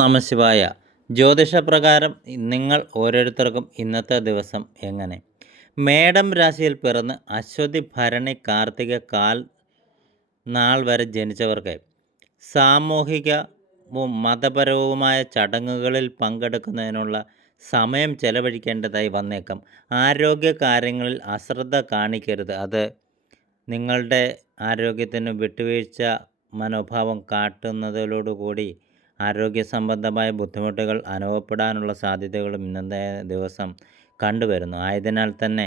നമശിവായ. ജ്യോതിഷപ്രകാരം നിങ്ങൾ ഓരോരുത്തർക്കും ഇന്നത്തെ ദിവസം എങ്ങനെ? മേടം രാശിയിൽ പിറന്ന് അശ്വതി ഭരണി കാർത്തിക കാൽ നാൾ വരെ ജനിച്ചവർക്ക് സാമൂഹികവും മതപരവുമായ ചടങ്ങുകളിൽ പങ്കെടുക്കുന്നതിനുള്ള സമയം ചെലവഴിക്കേണ്ടതായി വന്നേക്കാം. ആരോഗ്യ കാര്യങ്ങളിൽ അശ്രദ്ധ കാണിക്കരുത്. അത് നിങ്ങളുടെ ആരോഗ്യത്തിന് വിട്ടുവീഴ്ച മനോഭാവം കാട്ടുന്നതോടുകൂടി ആരോഗ്യ സംബന്ധമായ ബുദ്ധിമുട്ടുകൾ അനുഭവപ്പെടാനുള്ള സാധ്യതകളും ഇന്നത്തെ ദിവസം കണ്ടുവരുന്നു. ആയതിനാൽ തന്നെ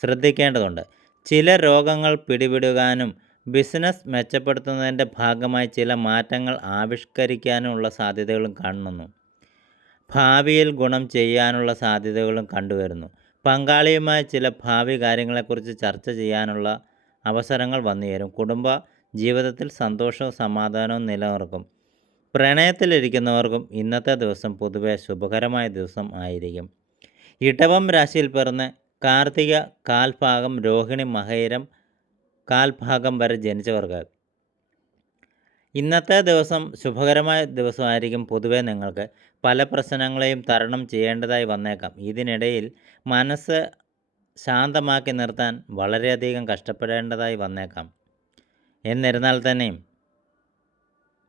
ശ്രദ്ധിക്കേണ്ടതുണ്ട്. ചില രോഗങ്ങൾ പിടിപെടുവാനും ബിസിനസ് മെച്ചപ്പെടുത്തുന്നതിൻ്റെ ഭാഗമായി ചില മാറ്റങ്ങൾ ആവിഷ്കരിക്കാനുമുള്ള സാധ്യതകളും കാണുന്നു. ഭാവിയിൽ ഗുണം ചെയ്യാനുള്ള സാധ്യതകളും കണ്ടുവരുന്നു. പങ്കാളിയുമായി ചില ഭാവി കാര്യങ്ങളെക്കുറിച്ച് ചർച്ച ചെയ്യാനുള്ള അവസരങ്ങൾ വന്നുചേരും. കുടുംബ ജീവിതത്തിൽ സന്തോഷവും സമാധാനവും നിലനിർത്തും. പ്രണയത്തിലിരിക്കുന്നവർക്കും ഇന്നത്തെ ദിവസം പൊതുവെ ശുഭകരമായ ദിവസം ആയിരിക്കും. ഇടവം രാശിയിൽ പിറന്ന് കാർത്തിക കാൽഭാഗം രോഹിണി മകയിരം കാൽഭാഗം വരെ ജനിച്ചവർക്ക് ഇന്നത്തെ ദിവസം ശുഭകരമായ ദിവസമായിരിക്കും. പൊതുവെ നിങ്ങൾക്ക് പല പ്രശ്നങ്ങളെയും തരണം ചെയ്യേണ്ടതായി വന്നേക്കാം. ഇതിനിടയിൽ മനസ്സ് ശാന്തമാക്കി നിർത്താൻ വളരെയധികം കഷ്ടപ്പെടേണ്ടതായി വന്നേക്കാം. എന്നിരുന്നാൽ തന്നെയും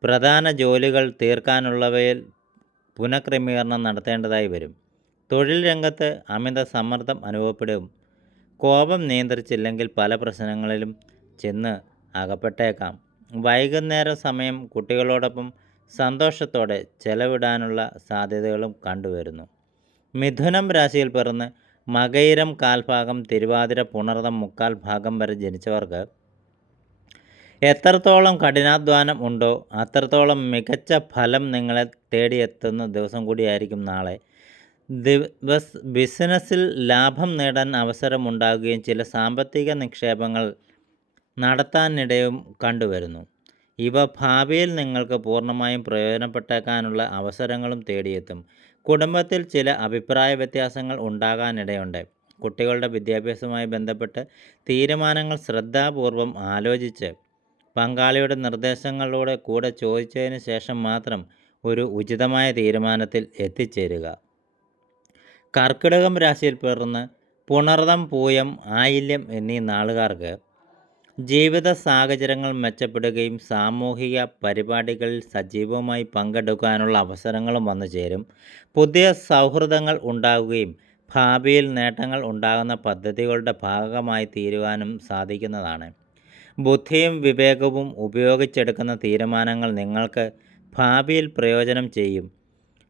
പ്രധാന ജോലികൾ തീർക്കാനുള്ളവയിൽ പുനഃക്രമീകരണം നടത്തേണ്ടതായി വരും. തൊഴിൽ രംഗത്ത് അമിത സമ്മർദ്ദം അനുഭവപ്പെടും. കോപം നിയന്ത്രിച്ചില്ലെങ്കിൽ പല പ്രശ്നങ്ങളിലും ചെന്ന് അകപ്പെട്ടേക്കാം. വൈകുന്നേര സമയം കുട്ടികളോടൊപ്പം സന്തോഷത്തോടെ ചെലവിടാനുള്ള സാധ്യതകളും കണ്ടുവരുന്നു. മിഥുനം രാശിയിൽ പിറന്ന് മകയിരം കാൽഭാഗം തിരുവാതിര പുണർതം മുക്കാൽ ഭാഗം വരെ ജനിച്ചവർക്ക് എത്രത്തോളം കഠിനാധ്വാനം ഉണ്ടോ അത്രത്തോളം മികച്ച ഫലം നിങ്ങളെ തേടിയെത്തുന്ന ദിവസം കൂടിയായിരിക്കും നാളെ. ബിസിനസ്സിൽ ലാഭം നേടാൻ അവസരമുണ്ടാകുകയും ചില സാമ്പത്തിക നിക്ഷേപങ്ങൾ നടത്താനിടയും കണ്ടുവരുന്നു. ഇവ ഭാവിയിൽ നിങ്ങൾക്ക് പൂർണ്ണമായും പ്രയോജനപ്പെട്ടേക്കാനുള്ള അവസരങ്ങളും തേടിയെത്തും. കുടുംബത്തിൽ ചില അഭിപ്രായ വ്യത്യാസങ്ങൾ ഉണ്ടാകാനിടയുണ്ട്. കുട്ടികളുടെ വിദ്യാഭ്യാസവുമായി ബന്ധപ്പെട്ട് തീരുമാനങ്ങൾ ശ്രദ്ധാപൂർവം ആലോചിച്ച് പങ്കാളിയുടെ നിർദ്ദേശങ്ങളുടെ കൂടെ ചോദിച്ചതിന് ശേഷം മാത്രം ഒരു ഉചിതമായ തീരുമാനത്തിൽ എത്തിച്ചേരുക. കർക്കിടകം രാശിയിൽ പിറന്ന് പുണർതം പൂയം ആയില്യം എന്നീ നാളുകാർക്ക് ജീവിത സാഹചര്യങ്ങൾ മെച്ചപ്പെടുകയും സാമൂഹിക പരിപാടികളിൽ സജീവമായി പങ്കെടുക്കാനുള്ള അവസരങ്ങളും വന്നു ചേരും. പുതിയ സൗഹൃദങ്ങൾ ഉണ്ടാകുകയും ഭാവിയിൽ നേട്ടങ്ങൾ ഉണ്ടാകുന്ന പദ്ധതികളുടെ ഭാഗമായി തീരുവാനും സാധിക്കുന്നതാണ്. ബുദ്ധിയും വിവേകവും ഉപയോഗിച്ചെടുക്കുന്ന തീരുമാനങ്ങൾ നിങ്ങൾക്ക് ഭാവിയിൽ പ്രയോജനം ചെയ്യും.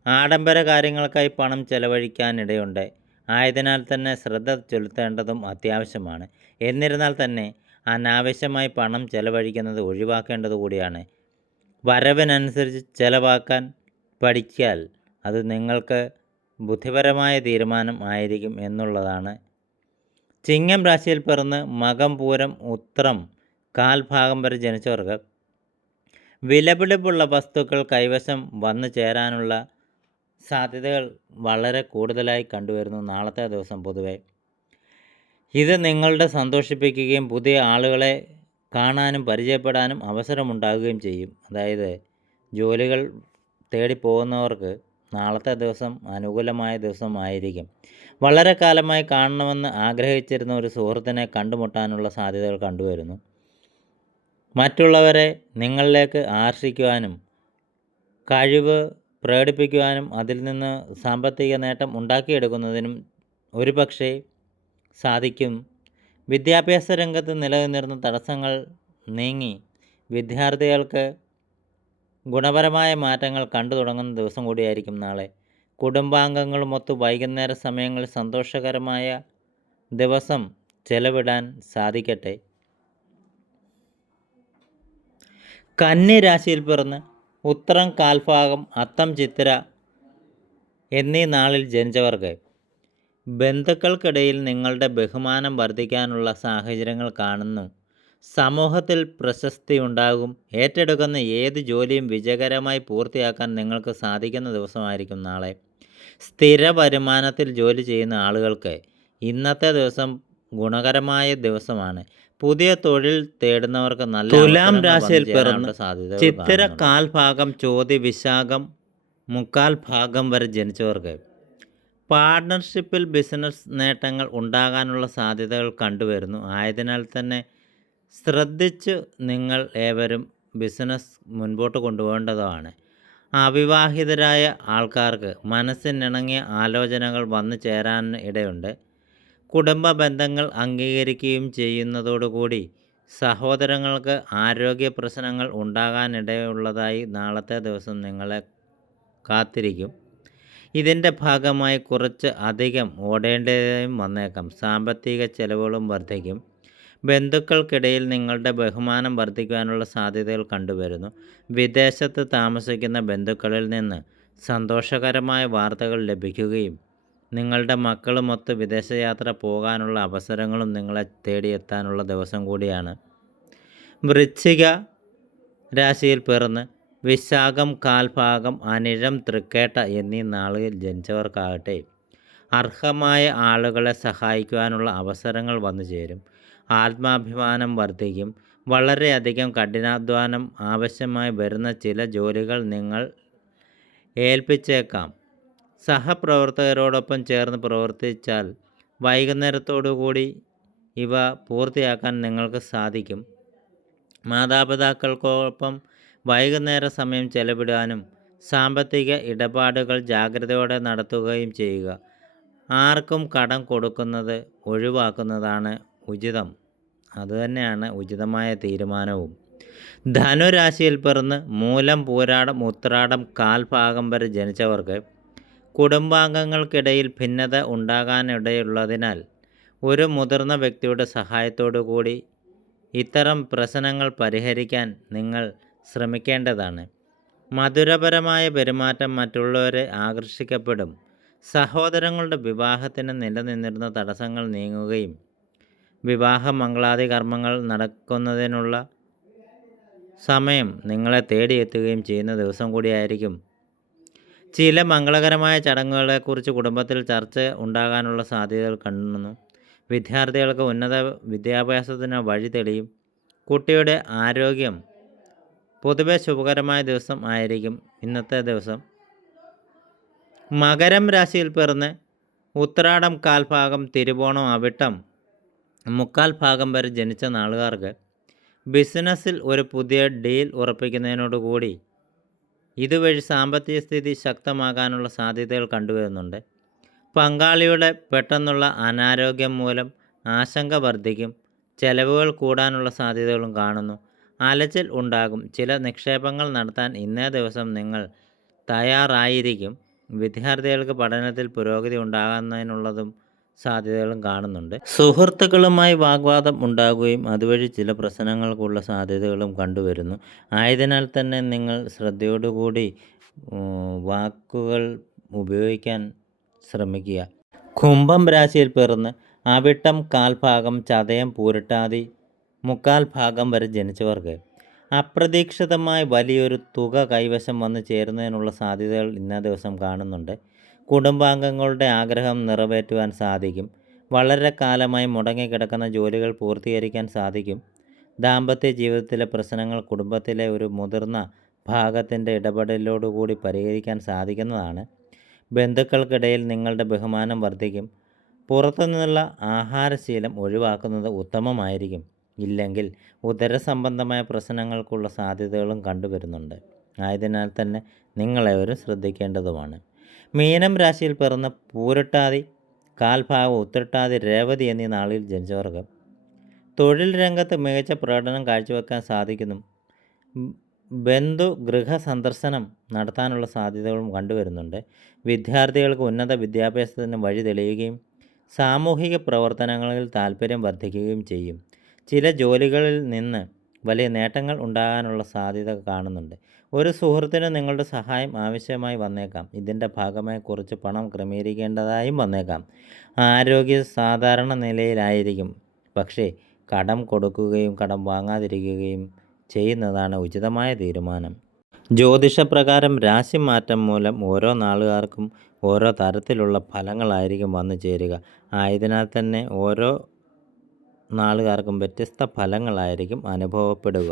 ആഡംബര കാര്യങ്ങൾക്കായി പണം ചെലവഴിക്കാനിടയുണ്ട്. ആയതിനാൽ തന്നെ ശ്രദ്ധ ചെലുത്തേണ്ടതും അത്യാവശ്യമാണ്. എന്നിരുന്നാൽ തന്നെ അനാവശ്യമായി പണം ചെലവഴിക്കുന്നത് ഒഴിവാക്കേണ്ടത് കൂടിയാണ്. വരവിനനുസരിച്ച് ചെലവാക്കാൻ പഠിച്ചാൽ അത് നിങ്ങൾക്ക് ബുദ്ധിപരമായ തീരുമാനം ആയിരിക്കും എന്നുള്ളതാണ്. ചിങ്ങം രാശിയിൽ പിറന്ന് മകം പൂരം ഉത്രം കാൽഭാഗം വരെ ജനിച്ചവർക്ക് വിലപിടിപ്പുള്ള വസ്തുക്കൾ കൈവശം വന്നു ചേരാനുള്ള സാധ്യതകൾ വളരെ കൂടുതലായി കണ്ടുവരുന്നു നാളത്തെ ദിവസം. പൊതുവെ ഇത് നിങ്ങളുടെ സന്തോഷിപ്പിക്കുകയും പുതിയ ആളുകളെ കാണാനും പരിചയപ്പെടാനും അവസരമുണ്ടാകുകയും ചെയ്യും. അതായത് ജോലികൾ തേടി പോകുന്നവർക്ക് നാളത്തെ ദിവസം അനുകൂലമായ ദിവസമായിരിക്കും. വളരെ കാലമായി കാണണമെന്ന് ആഗ്രഹിച്ചിരുന്ന ഒരു സുഹൃത്തിനെ കണ്ടുമുട്ടാനുള്ള സാധ്യതകൾ കണ്ടുവരുന്നു. മറ്റുള്ളവരെ നിങ്ങളിലേക്ക് ആകർഷിക്കുവാനും കഴിവ് പ്രകടിപ്പിക്കുവാനും അതിൽ നിന്ന് സാമ്പത്തിക നേട്ടം ഉണ്ടാക്കിയെടുക്കുന്നതിനും ഒരുപക്ഷെ സാധിക്കും. വിദ്യാഭ്യാസ രംഗത്ത് നിലനിന്നിരുന്ന തടസ്സങ്ങൾ നീങ്ങി വിദ്യാർത്ഥികൾക്ക് ഗുണപരമായ മാറ്റങ്ങൾ കണ്ടു തുടങ്ങുന്ന ദിവസം കൂടിയായിരിക്കും നാളെ. കുടുംബാംഗങ്ങളുമൊത്ത് വൈകുന്നേര സമയങ്ങളിൽ സന്തോഷകരമായ ദിവസം ചെലവിടാൻ സാധിക്കട്ടെ. കന്നി രാശിയിൽ പിറന്ന് ഉത്രം കാൽഭാഗം അത്തം ചിത്തിര എന്നീ നാളിൽ ജനിച്ചവർക്ക് ബന്ധുക്കൾക്കിടയിൽ നിങ്ങളുടെ ബഹുമാനം വർദ്ധിക്കാനുള്ള സാഹചര്യങ്ങൾ കാണുന്നു. സമൂഹത്തിൽ പ്രശസ്തി ഉണ്ടാകും. ഏറ്റെടുക്കുന്ന ഏത് ജോലിയും വിജയകരമായി പൂർത്തിയാക്കാൻ നിങ്ങൾക്ക് സാധിക്കുന്ന ദിവസമായിരിക്കും നാളെ. സ്ഥിര വരുമാനത്തിൽ ജോലി ചെയ്യുന്ന ആളുകൾക്ക് ഇന്നത്തെ ദിവസം ഗുണകരമായ ദിവസമാണ്. പുതിയ തൊഴിൽ തേടുന്നവർക്ക് നല്ല തുലാം രാശിയിൽ പിറന്ന് ചിത്തിര കാൽഭാഗം ചോതി വിശാഖം മുക്കാൽ ഭാഗം വരെ ജനിച്ചവർക്ക് പാർട്ട്ണർഷിപ്പിൽ ബിസിനസ് നേട്ടങ്ങൾ ഉണ്ടാകാനുള്ള സാധ്യതകൾ കണ്ടുവരുന്നു. ആയതിനാൽ തന്നെ ശ്രദ്ധിച്ച് നിങ്ങൾ ഏവരും ബിസിനസ് മുൻപോട്ട് കൊണ്ടുപോകേണ്ടതാണ്. അവിവാഹിതരായ ആൾക്കാർക്ക് മനസ്സിനിണങ്ങിയ ആലോചനകൾ വന്നു ചേരാൻ ഇടയുണ്ട്. കുടുംബ ബന്ധങ്ങൾ അംഗീകരിക്കുകയും ചെയ്യുന്നതോടുകൂടി സഹോദരങ്ങൾക്ക് ആരോഗ്യ പ്രശ്നങ്ങൾ ഉണ്ടാകാനിടയുള്ളതായി നാളത്തെ ദിവസം നിങ്ങളെ കാത്തിരിക്കും. ഇതിൻ്റെ ഭാഗമായി കുറച്ച് അധികം ഓടേണ്ടതായും വന്നേക്കാം. സാമ്പത്തിക ചെലവുകളും വർദ്ധിക്കും. ബന്ധുക്കൾക്കിടയിൽ നിങ്ങളുടെ ബഹുമാനം വർദ്ധിക്കുവാനുള്ള സാധ്യതകൾ കണ്ടുവരുന്നു. വിദേശത്ത് താമസിക്കുന്ന ബന്ധുക്കളിൽ നിന്ന് സന്തോഷകരമായ വാർത്തകൾ ലഭിക്കുകയും നിങ്ങളുടെ മക്കളുമൊത്ത് വിദേശയാത്ര പോകാനുള്ള അവസരങ്ങളും നിങ്ങളെ തേടിയെത്താനുള്ള ദിവസം കൂടിയാണ്. വൃശ്ചിക രാശിയിൽ പിറന്ന് വിശാഖം, കാൽഭാഗം, അനിഴം, തൃക്കേട്ട എന്നീ നാളുകളിൽ ജനിച്ചവർക്കാകട്ടെ അർഹമായ ആളുകളെ സഹായിക്കുവാനുള്ള അവസരങ്ങൾ വന്നു ചേരും. ആത്മാഭിമാനം വർദ്ധിക്കും. വളരെയധികം കഠിനാധ്വാനം ആവശ്യമായി വരുന്ന ചില ജോലികൾ നിങ്ങൾ ഏൽപ്പിച്ചേക്കാം. സഹപ്രവർത്തകരോടൊപ്പം ചേർന്ന് പ്രവർത്തിച്ചാൽ വൈകുന്നേരത്തോടുകൂടി ഇവ പൂർത്തിയാക്കാൻ നിങ്ങൾക്ക് സാധിക്കും. മാതാപിതാക്കൾക്കൊപ്പം വൈകുന്നേര സമയം ചെലവിടാനും സാമ്പത്തിക ഇടപാടുകൾ ജാഗ്രതയോടെ നടത്തുകയും ചെയ്യുക. ആർക്കും കടം കൊടുക്കുന്നത് ഒഴിവാക്കുന്നതാണ് ഉചിതം. അതുതന്നെയാണ് ഉചിതമായ തീരുമാനവും. ധനുരാശിയിൽ പിറന്ന് മൂലം, പൂരാടം, ഉത്രാടം, കാൽഭാഗം വരെ ജനിച്ചവർക്ക് കുടുംബാംഗങ്ങൾക്കിടയിൽ ഭിന്നത ഉണ്ടാകാനിടയുള്ളതിനാൽ ഒരു മുതിർന്ന വ്യക്തിയുടെ സഹായത്തോടു കൂടി ഇത്തരം പ്രശ്നങ്ങൾ പരിഹരിക്കാൻ നിങ്ങൾ ശ്രമിക്കേണ്ടതാണ്. മധുരപരമായ പെരുമാറ്റം മറ്റുള്ളവരെ ആകർഷിക്കപ്പെടും. സഹോദരങ്ങളുടെ വിവാഹത്തിന് നിലനിന്നിരുന്ന തടസ്സങ്ങൾ നീങ്ങുകയും വിവാഹ മംഗളാദി കർമ്മങ്ങൾ നടക്കുന്നതിനുള്ള സമയം നിങ്ങളെ തേടിയെത്തുകയും ചെയ്യുന്ന ദിവസം കൂടിയായിരിക്കും. ചില മംഗളകരമായ ചടങ്ങുകളെക്കുറിച്ച് കുടുംബത്തിൽ ചർച്ച ഉണ്ടാകാനുള്ള സാധ്യതകൾ കാണുന്നു. വിദ്യാർത്ഥികൾക്ക് ഉന്നത വിദ്യാഭ്യാസത്തിന് വഴി തെളിയും. കുട്ടിയുടെ ആരോഗ്യം പൊതുവെ ശുഭകരമായ ദിവസം ആയിരിക്കും ഇന്നത്തെ ദിവസം. മകരം രാശിയിൽ പിറന്ന് ഉത്രാടം, കാൽഭാഗം, തിരുവോണം, അവിട്ടം, മുക്കാൽ ഭാഗം വരെ ജനിച്ച നാളുകാർക്ക് ബിസിനസ്സിൽ ഒരു പുതിയ ഡീൽ ഉറപ്പിക്കുന്നതിനോടുകൂടി ഇതുവഴി സാമ്പത്തിക സ്ഥിതി ശക്തമാകാനുള്ള സാധ്യതകൾ കണ്ടുവരുന്നുണ്ട്. പങ്കാളിയുടെ പെട്ടെന്നുള്ള അനാരോഗ്യം മൂലം ആശങ്ക വർദ്ധിക്കും. ചെലവുകൾ കൂടാനുള്ള സാധ്യതകളും കാണുന്നു. അലച്ചിൽ ഉണ്ടാകും. ചില നിക്ഷേപങ്ങൾ നടത്താൻ ഇന്നേ ദിവസം നിങ്ങൾ തയ്യാറായിരിക്കും. വിദ്യാർത്ഥികൾക്ക് പഠനത്തിൽ പുരോഗതി ഉണ്ടാകുന്നതിനുള്ളതും സാധ്യതകളും കാണുന്നുണ്ട്. സുഹൃത്തുക്കളുമായി വാഗ്വാദം ഉണ്ടാകുകയും അതുവഴി ചില പ്രശ്നങ്ങൾക്കുള്ള സാധ്യതകളും കണ്ടുവരുന്നു. ആയതിനാൽ തന്നെ നിങ്ങൾ ശ്രദ്ധയോടുകൂടി വാക്കുകൾ ഉപയോഗിക്കാൻ ശ്രമിക്കുക. കുംഭം രാശിയിൽ പിറന്ന് അവിട്ടം, കാൽഭാഗം, ചതയം, പൂരിട്ടാതി, മുക്കാൽ ഭാഗം വരെ ജനിച്ചവർക്ക് അപ്രതീക്ഷിതമായി വലിയൊരു തുക കൈവശം വന്നു ചേരുന്നതിനുള്ള സാധ്യതകൾ ഇന്നേ ദിവസം കാണുന്നുണ്ട്. കുടുംബാംഗങ്ങളുടെ ആഗ്രഹം നിറവേറ്റുവാൻ സാധിക്കും. വളരെ കാലമായി മുടങ്ങിക്കിടക്കുന്ന ജോലികൾ പൂർത്തീകരിക്കാൻ സാധിക്കും. ദാമ്പത്യ ജീവിതത്തിലെ പ്രശ്നങ്ങൾ കുടുംബത്തിലെ ഒരു മുതിർന്ന ഭാഗത്തിൻ്റെ ഇടപെടലോടുകൂടി പരിഹരിക്കാൻ സാധിക്കുന്നതാണ്. ബന്ധുക്കൾക്കിടയിൽ നിങ്ങളുടെ ബഹുമാനം വർദ്ധിക്കും. പുറത്തുനിന്നുള്ള ആഹാരശീലം ഒഴിവാക്കുന്നത് ഉത്തമമായിരിക്കും. ഇല്ലെങ്കിൽ ഉദരസംബന്ധമായ പ്രശ്നങ്ങൾക്കുള്ള സാധ്യതകളും കണ്ടുവരുന്നുണ്ട്. ആയതിനാൽ തന്നെ നിങ്ങളെവരും ശ്രദ്ധിക്കേണ്ടതുമാണ്. മീനം രാശിയിൽ പിറന്ന പൂരിട്ടാതി, കാൽഭാഗം, ഉത്രട്ടാതി, രേവതി എന്നീ നാളിൽ ജനിച്ചവർക്ക് തൊഴിൽ രംഗത്ത് മികച്ച പ്രകടനം കാഴ്ചവെക്കാൻ സാധിക്കുന്നു. ബന്ധു ഗൃഹ സന്ദർശനം നടത്താനുള്ള സാധ്യതകളും കണ്ടുവരുന്നുണ്ട്. വിദ്യാർത്ഥികൾക്ക് ഉന്നത വിദ്യാഭ്യാസത്തിന് വഴി തെളിയുകയും സാമൂഹിക പ്രവർത്തനങ്ങളിൽ താൽപ്പര്യം വർദ്ധിക്കുകയും ചെയ്യും. ചില ജോലികളിൽ നിന്ന് വലിയ നേട്ടങ്ങൾ ഉണ്ടാകാനുള്ള സാധ്യത കാണുന്നുണ്ട്. ഒരു സുഹൃത്തിന് നിങ്ങളുടെ സഹായം ആവശ്യമായി വന്നേക്കാം. ഇതിൻ്റെ ഭാഗമായി കുറച്ച് പണം ക്രമീകരിക്കേണ്ടതായും വന്നേക്കാം. ആരോഗ്യ സാധാരണ നിലയിലായിരിക്കും. പക്ഷേ കടം കൊടുക്കുകയും കടം വാങ്ങാതിരിക്കുകയും ചെയ്യുന്നതാണ് ഉചിതമായ തീരുമാനം. ജ്യോതിഷപ്രകാരം രാശിമാറ്റം മൂലം ഓരോ നാളുകാർക്കും ഓരോ തരത്തിലുള്ള ഫലങ്ങളായിരിക്കും വന്നു ചേരുക. ആയതിനാൽ തന്നെ ഓരോ നാളുകാർക്കും വ്യത്യസ്ത ഫലങ്ങളായിരിക്കും അനുഭവപ്പെടുക.